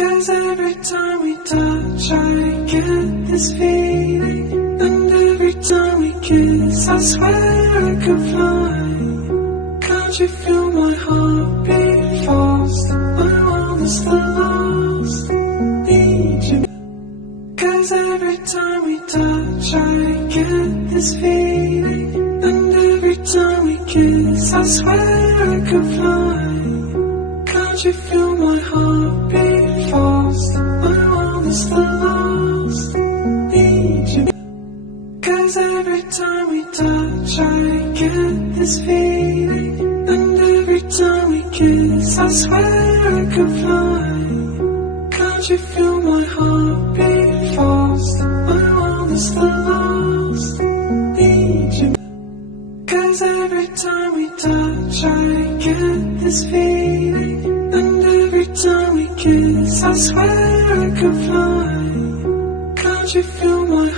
'Cause every time we touch I get this feeling, and every time we kiss I swear I could fly. Can't you feel my heart beat fast? I'm honest and lost, need you. 'Cause every time we touch I get this feeling, and every time we kiss I swear I could fly. Can't you feel my heart beat fast? I'm honest and lost, need you. 'Cause every time we touch I get this feeling, and every time we kiss I swear I could fly. Can't you feel my heart beat fast? I'm honest and lost, need you. 'Cause every time we touch I get this feeling, and every time we kiss I swear I could fly. Can't you feel my